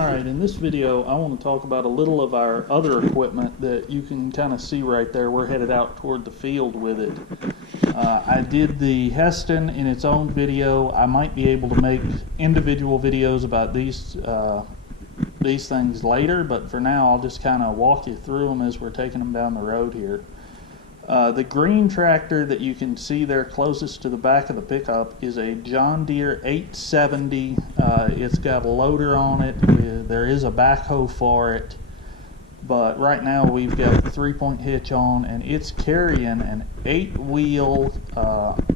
Alright, in this video I want to talk about a little of our other equipment that you can kind of see right there. We're headed out toward the field with it. I did the Heston in its own video. I might be able to make individual videos about these things later, but for now I'll just kind of walk you through them as we're taking them down the road here. The green tractor that you can see there closest to the back of the pickup is a John Deere 870. It's got a loader on it. There is a backhoe for it, but right now we've got the 3-point hitch on, and it's carrying an 8-wheel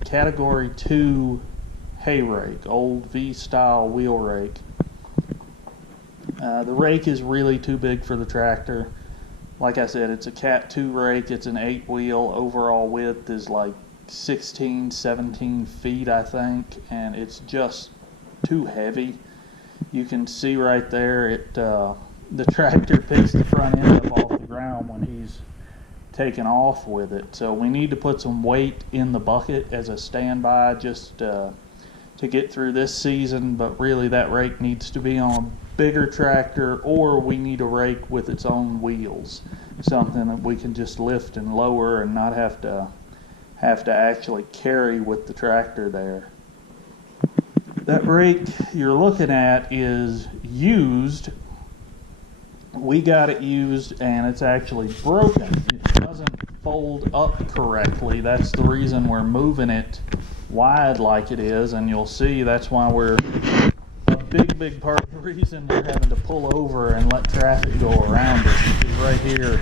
Category 2 hay rake, old V-style wheel rake. The rake is really too big for the tractor. Like I said, it's a Cat 2 rake. It's an 8-wheel. Overall width is like 16, 17 feet, I think, and it's just too heavy. You can see right there, the tractor picks the front end up off the ground when he's taking off with it. So we need to put some weight in the bucket as a standby just to get through this season, but really that rake needs to be on a bigger tractor, or we need a rake with its own wheels, something that we can just lift and lower and not have to actually carry with the tractor there. That rake you're looking at is used. We got it used and it's actually broken. It doesn't fold up correctly. That's the reason we're moving it wide like it is, and you'll see that's why a big part of the reason we're having to pull over and let traffic go around us, because right here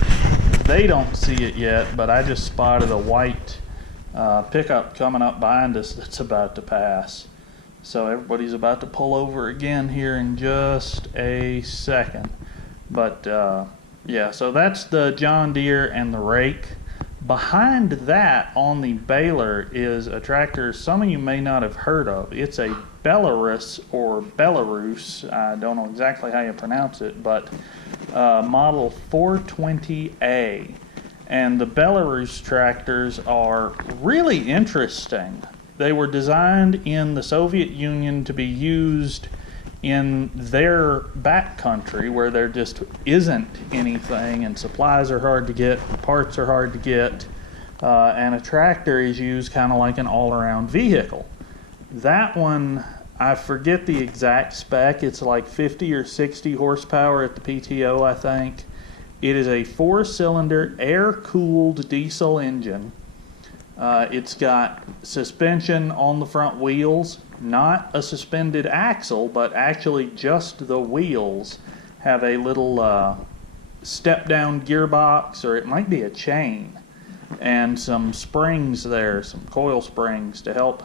they don't see it yet, but I just spotted a white pickup coming up behind us that's about to pass. So everybody's about to pull over again here in just a second. But yeah, so that's the John Deere and the rake. Behind that on the baler is a tractor some of you may not have heard of. It's a Belarus or Belarus, I don't know exactly how you pronounce it, but model 420A. And the Belarus tractors are really interesting. They were designed in the Soviet Union to be used in their backcountry where there just isn't anything, and supplies are hard to get, parts are hard to get, and a tractor is used kind of like an all-around vehicle. That one, I forget the exact spec. It's like 50 or 60 horsepower at the PTO, I think. It is a 4-cylinder air-cooled diesel engine. It's got suspension on the front wheels, not a suspended axle, but actually just the wheels have a little step-down gearbox, or it might be a chain, and some springs there, some coil springs to help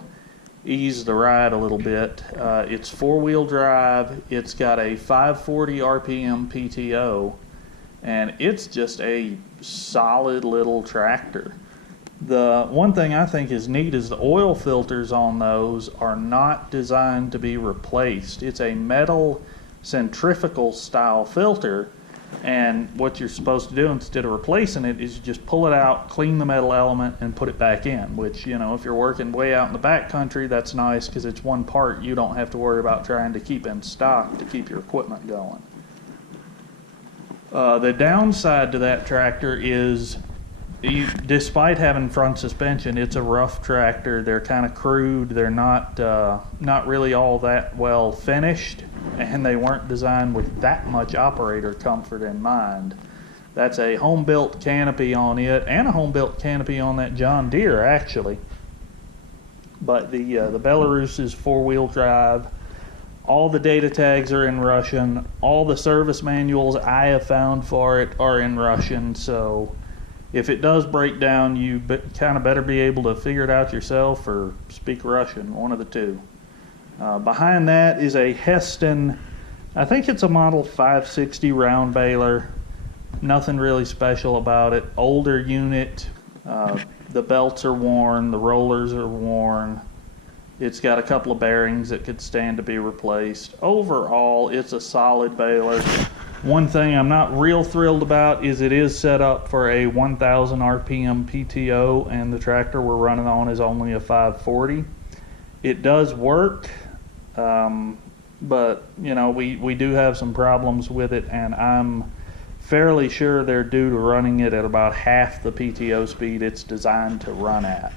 ease the ride a little bit. It's 4-wheel drive. It's got a 540 RPM PTO, and it's just a solid little tractor. The one thing I think is neat is the oil filters on those are not designed to be replaced. It's a metal centrifugal style filter, and what you're supposed to do instead of replacing it is you just pull it out, clean the metal element, and put it back in, which, you know, if you're working way out in the back country, that's nice because it's one part you don't have to worry about trying to keep in stock to keep your equipment going. The downside to that tractor is, despite having front suspension, it's a rough tractor. They're kind of crude. They're not really all that well finished, and they weren't designed with that much operator comfort in mind. That's a home-built canopy on it, and a home-built canopy on that John Deere, actually. But the Belarus is 4-wheel drive. All the data tags are in Russian. All the service manuals I have found for it are in Russian, so if it does break down, you kind of better be able to figure it out yourself or speak Russian, one of the two. Behind that is a Heston, I think it's a model 560 round baler. Nothing really special about it. Older unit, the belts are worn, the rollers are worn. It's got a couple of bearings that could stand to be replaced. Overall, it's a solid baler. One thing I'm not real thrilled about is it is set up for a 1,000 RPM PTO, and the tractor we're running on is only a 540. It does work. but you know, we do have some problems with it, and I'm fairly sure they're due to running it at about half the PTO speed it's designed to run at.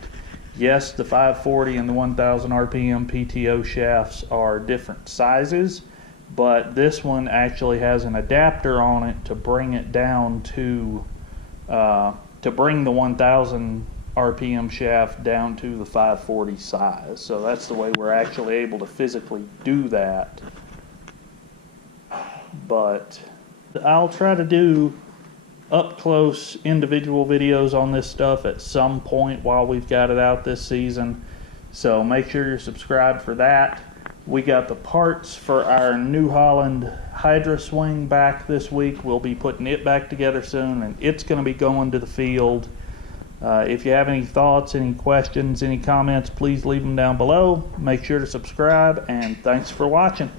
Yes, the 540 and the 1000 RPM PTO shafts are different sizes, but this one actually has an adapter on it to bring it down to bring the 1000 RPM shaft down to the 540 size. So that's the way we're actually able to physically do that. But I'll try to do up close individual videos on this stuff at some point while we've got it out this season. So make sure you're subscribed for that. We got the parts for our New Holland Hydra Swing back this week. We'll be putting it back together soon, and it's going to be going to the field. If you have any thoughts, any questions, any comments, please leave them down below. Make sure to subscribe, and thanks for watching.